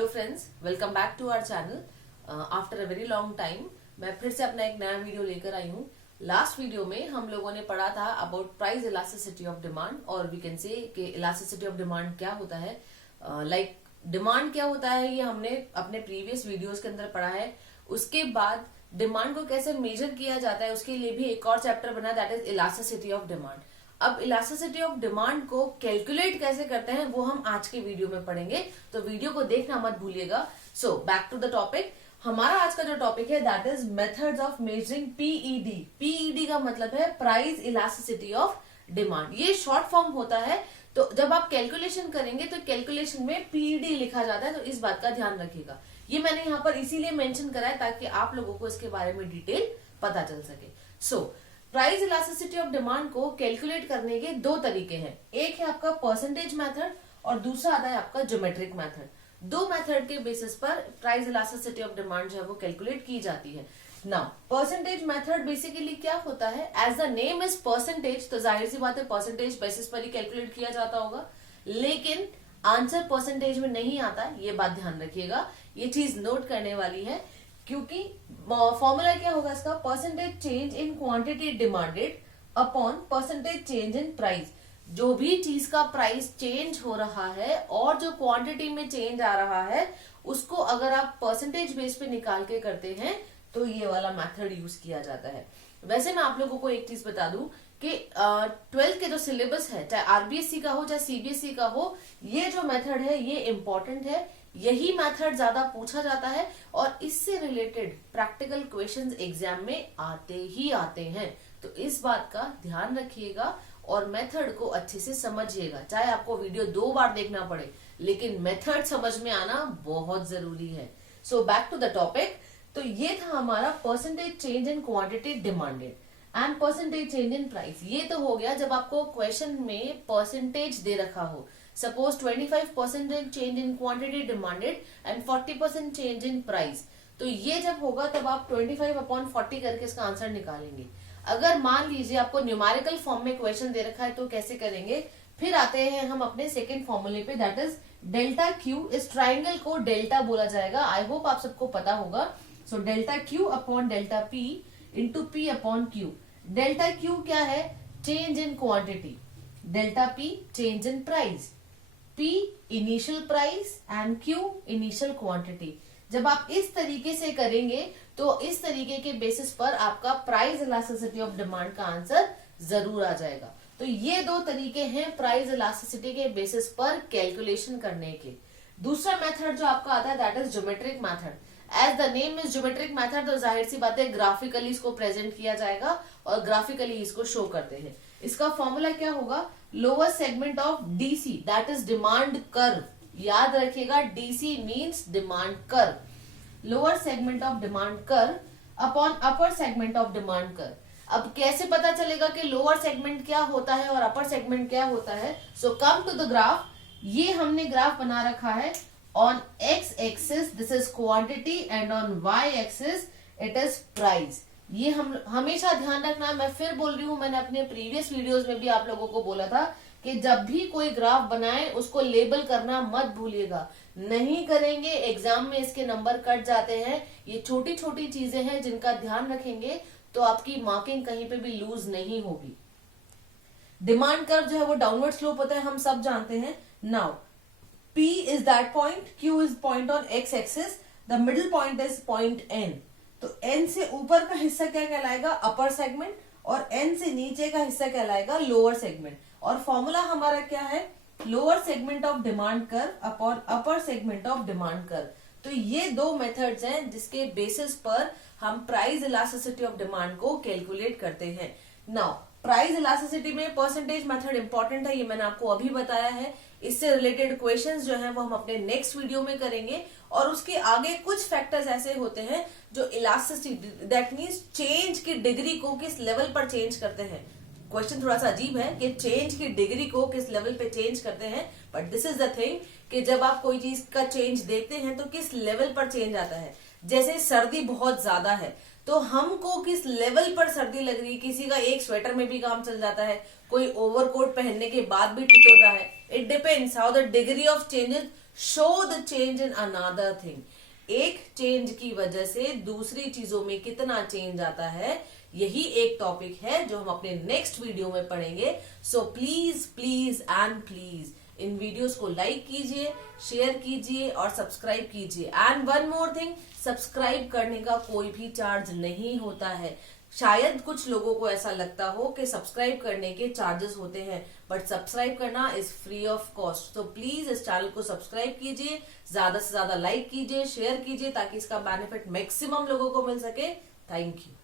Hello friends, welcome back to our channel. After a very long time मैं फिर से अपना एक नया वीडियो लेकर आई हूँ। लास्ट वीडियो में हम लोगों ने पढ़ा था about price elasticity of demand, और वी कैन से कि इलास्टिसिटी ऑफ डिमांड क्या होता है, लाइक डिमांड क्या होता है, ये हमने अपने प्रीवियस वीडियोस के अंदर पढ़ा है। उसके बाद डिमांड को कैसे मेजर किया जाता है उसके लिए भी एक और चैप्टर बना, that is elasticity of demand. अब इलास्टिसिटी ऑफ डिमांड को कैलकुलेट कैसे करते हैं वो हम आज के वीडियो में पढ़ेंगे, तो वीडियो को देखना मत भूलिएगा। So back to the topic. हमारा आज का जो टॉपिक है that is methods of measuring PED. PED का मतलब है प्राइस इलास्टिसिटी ऑफ डिमांड। ये शॉर्ट फॉर्म होता है, तो जब आप कैलकुलेशन करेंगे तो कैलकुलेशन में पीईडी लिखा जाता है, तो इस बात का ध्यान रखिएगा। ये मैंने यहाँ पर इसीलिए मेंशन करा है ताकि आप लोगों को इसके बारे में डिटेल पता चल सके। So price elasticity of demand को कैलकुलेट करने के दो तरीके हैं। एक है आपका परसेंटेज मेथड और दूसरा आता है आपका ज्योमेट्रिक मेथड। दो मेथड के बेसिस पर प्राइस इलास्टिसिटी ऑफ डिमांड जो है वो कैलकुलेट की जाती है। नाउ परसेंटेज मेथड बेसिकली क्या होता है, as the name is percentage, तो जाहिर सी बात है परसेंटेज बेसिस पर ही कैलकुलेट किया जाता होगा, लेकिन आंसर परसेंटेज में नहीं आता, ये बात ध्यान रखिएगा। ये चीज नोट करने वाली है, क्योंकि फॉर्मूला क्या होगा इसका, percentage change in quantity demanded upon percentage change in price. जो भी चीज का प्राइस चेंज हो रहा है और जो क्वांटिटी में चेंज आ रहा है उसको अगर आप परसेंटेज बेस पे निकाल के करते हैं तो ये वाला मेथड यूज किया जाता है। वैसे मैं आप लोगों को एक चीज बता दूं कि 12th के जो सिलेबस है, चाहे आरबीएसई का हो चाहे सीबीएसई का हो, ये जो मेथड है ये इंपॉर्टेंट है। यही मेथड ज्यादा पूछा जाता है और इससे रिलेटेड प्रैक्टिकल क्वेश्चंस एग्जाम में आते ही आते हैं, तो इस बात का ध्यान रखिएगा और मेथड को अच्छे से समझिएगा। चाहे आपको वीडियो 2 बार देखना पड़े, लेकिन मेथड समझ में आना बहुत जरूरी है। So back to the topic. तो ये था हमारा percentage change in quantity demanded and percentage change in price. ये तो हो गया जब आपको क्वेश्चन में परसेंटेज दे रखा हो। Suppose 25% change in quantity demanded and 40% change in price, तो ये जब होगा तब आप 25/40 करके इसका आंसर निकालेंगे। अगर मान लीजिए आपको न्यूमेरिकल फॉर्म में क्वेश्चन दे रखा है तो कैसे करेंगे, फिर आते हैं हम अपने सेकेंड फॉर्मूले पे, दैट इज डेल्टा क्यू। इस ट्राइंगल को डेल्टा बोला जाएगा, आई होप आप सबको पता होगा। So delta Q upon delta P into P upon Q. Delta Q क्या है, change in quantity, delta P change in price, P initial price and Q initial quantity. जब आप इस तरीके से करेंगे तो इस तरीके के बेसिस पर आपका प्राइस इलास्टिसिटी ऑफ डिमांड का आंसर जरूर आ जाएगा। तो ये दो तरीके हैं प्राइस इलास्टिसिटी के बेसिस पर कैलकुलेशन करने के। दूसरा मेथड जो आपका आता है that is geometric method. As the name is geometric method, तो जाहिर सी बात है ग्राफिकली इसको प्रेजेंट किया जाएगा और ग्राफिकली इसको शो करते हैं। इसका फॉर्मूला क्या होगा, lower segment of DC, that is demand curve. याद रखिएगा DC means demand curve, lower segment of demand curve upon upper segment of demand curve. अब कैसे पता चलेगा कि लोअर सेगमेंट क्या होता है और अपर सेगमेंट क्या होता है। So come to the graph. ये हमने ग्राफ बना रखा है, on X axis this is quantity and on Y axis it is price. ये हम हमेशा ध्यान रखना। मैं फिर बोल रही हूँ, मैंने अपने प्रीवियस वीडियोस में भी आप लोगों को बोला था कि जब भी कोई ग्राफ बनाए उसको लेबल करना मत भूलिएगा। नहीं करेंगे एग्जाम में इसके नंबर कट जाते हैं। ये छोटी छोटी चीजें हैं जिनका ध्यान रखेंगे तो आपकी मार्किंग कहीं पे भी लूज नहीं होगी। डिमांड कर्व जो है वो डाउनवर्ड स्लोप होता है, हम सब जानते हैं। Now P is that point, Q is point on x axis, the middle point is point N। तो N से ऊपर का हिस्सा क्या कहलाएगा, अपर सेगमेंट, और N से नीचे का हिस्सा कहलाएगा लोअर सेगमेंट। और फॉर्मूला हमारा क्या है, lower segment of demand curve upon upper segment of demand curve. तो ये दो मेथड्स हैं जिसके बेसिस पर हम प्राइस इलास्टिसिटी ऑफ डिमांड को कैलकुलेट करते हैं। नाउ प्राइस इलास्टिसिटी में परसेंटेज मेथड इंपॉर्टेंट है, ये मैंने आपको अभी बताया है। इससे रिलेटेड क्वेश्चंस जो हैं वो हम अपने नेक्स्ट वीडियो में करेंगे। और उसके आगे कुछ फैक्टर्स ऐसे होते हैं जो इलास्टिसिटी, दैट मींस चेंज की डिग्री को किस लेवल पर चेंज करते हैं। क्वेश्चन थोड़ा सा अजीब है कि चेंज की डिग्री को किस लेवल पे चेंज करते हैं, but this is the thing कि जब आप कोई चीज का चेंज देखते हैं तो किस लेवल पर चेंज आता है। जैसे सर्दी बहुत ज्यादा है तो हमको किस लेवल पर सर्दी लग रही है। किसी का एक स्वेटर में भी काम चल जाता है, कोई ओवरकोट पहनने के बाद भी ठिठुर रहा है। It depends how the degree of changes show the change in another thing. एक चेंज की वजह से दूसरी चीजों में कितना चेंज आता है, यही एक टॉपिक है जो हम अपने नेक्स्ट वीडियो में पढ़ेंगे। So please please and please in videos को लाइक कीजिए, शेयर कीजिए और सब्सक्राइब कीजिए। And one more thing, subscribe करने का कोई भी चार्ज नहीं होता है। शायद कुछ लोगों को ऐसा लगता हो कि सब्सक्राइब करने के चार्जेस होते हैं, बट सब्सक्राइब करना इज फ्री ऑफ कॉस्ट। तो प्लीज इस चैनल को सब्सक्राइब कीजिए, ज्यादा से ज्यादा लाइक कीजिए, शेयर कीजिए, ताकि इसका बेनिफिट मैक्सिमम लोगों को मिल सके। Thank you.